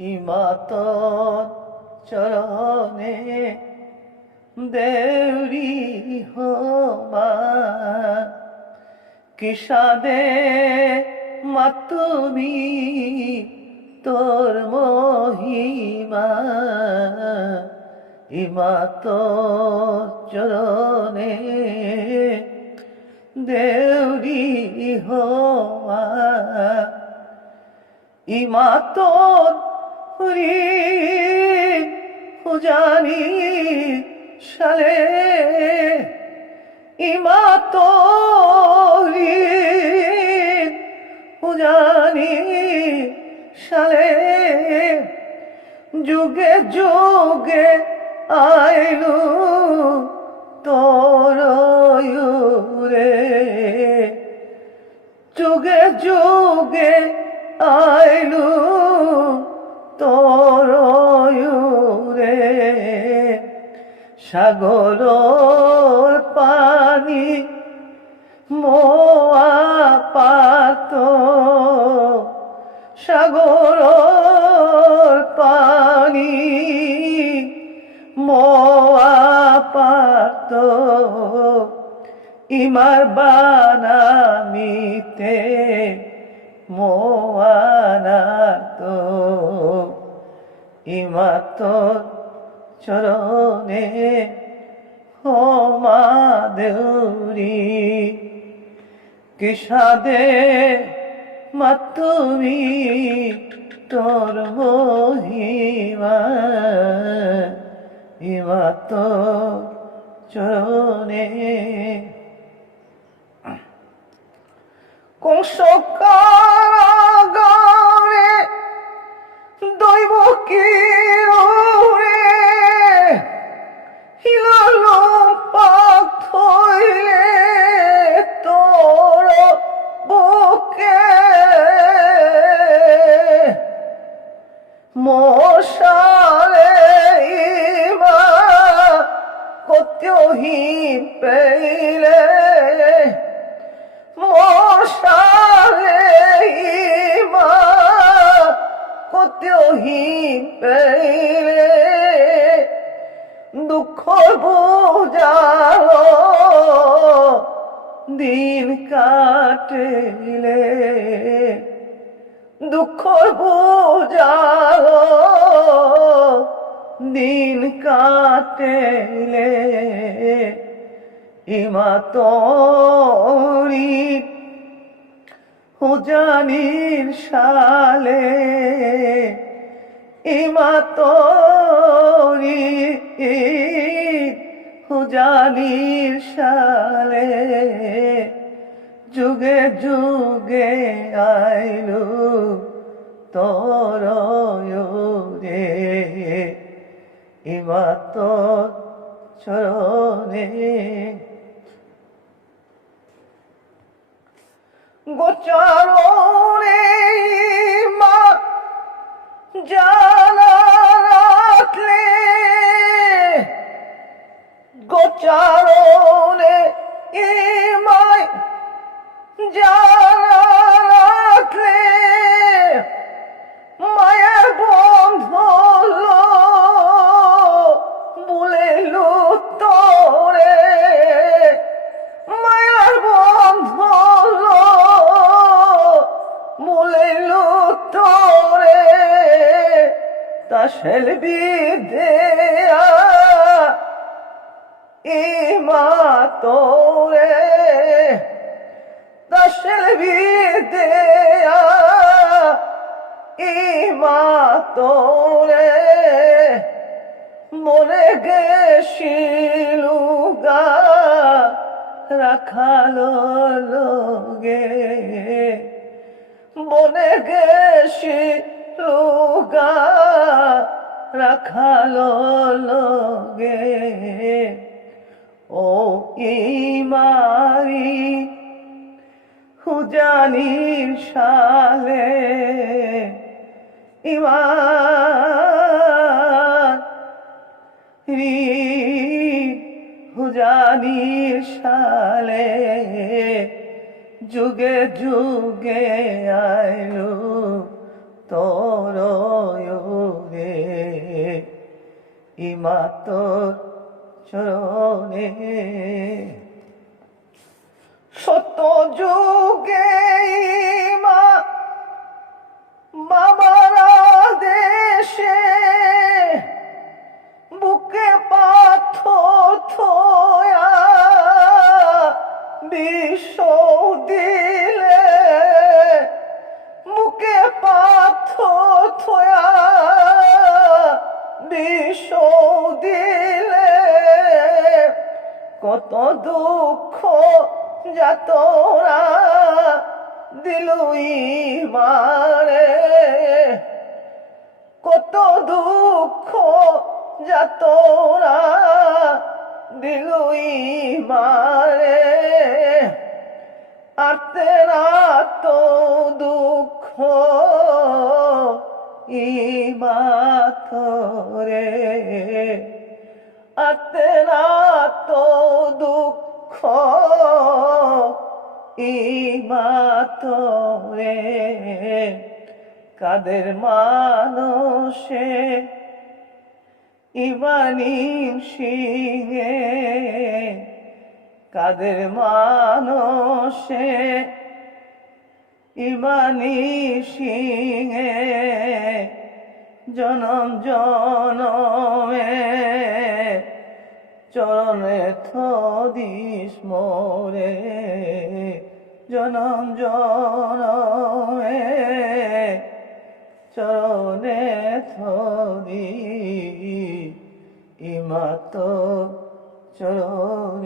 ইমাতর চরণে দেউরি হোমা কিসাদে মাতুমি তোর মহিমা ইমাতর চরণে দেউরি হোমা ইমাতর জানি শালে ইমাতরি জানি শালে যুগে যুগে আইলু তোর রে যুগে যুগে আইলু তোর রে সাগর পানি মোয়া পাত সাগর পানি মোয়া পাত ইমার বানামিতে মোয়ানাত ইমাতর চরণে হোমা দেউরি কিসাদে মাতুমি তোর মহিমা ইমাতর চরণে কংস কারাগারে দৈব কি হিলালো পাক থইলে তোর বুকে মশালে ইমা কত্যহীন পেলে মশালে ইমা কত্যহীন পেলে দুঃখ বুঝালো দিন কাটিলে দুঃখ বুঝালো দিন কাটিলে ইমাতরি হুজানির শালে ইমাতরি হুজানির শালে যুগে যুগে আইলু তোর রে ইমাতর চরণে গোচরণে মা জানা রাখলে গোচরণে ইমায় জানা রাখলে মায়ের বন্ধ বলেলু তোরে মায়ের বন্ধ বলেলু তোরে তা সেলবি দেয়া ইমা তোরে তা সেলবি দেয়া ইমা তোরে মনে গেছিলুগা রাখালো লোগে মনে গেছিলুগা রাখালো লোগে ও ইমারি হুজানির শালে ইমান হুজানির শালে যুগে যুগে আইলো তোর ইমা তোর চরণে শত যুগে ইমা বাবারা দেশে বুকে পাথর থয়া বিষ দিলে বুকে পাথর থয়া বিষ দিলে কত দুঃখ যাতনা দিলুই মারে কত দুঃখ যাতনা দিলুই মারে আরতে না তো দুঃখ ইমাতরে আরতে না তো দুঃখ ইমাতরে কাদের মানুষে ইমানি সিংহে কাদের মানুষে ইমানি সিংহে জনম জনমে চরণে থদিস মোরে জনম জনমে চরণে থদি ইমাত চরণে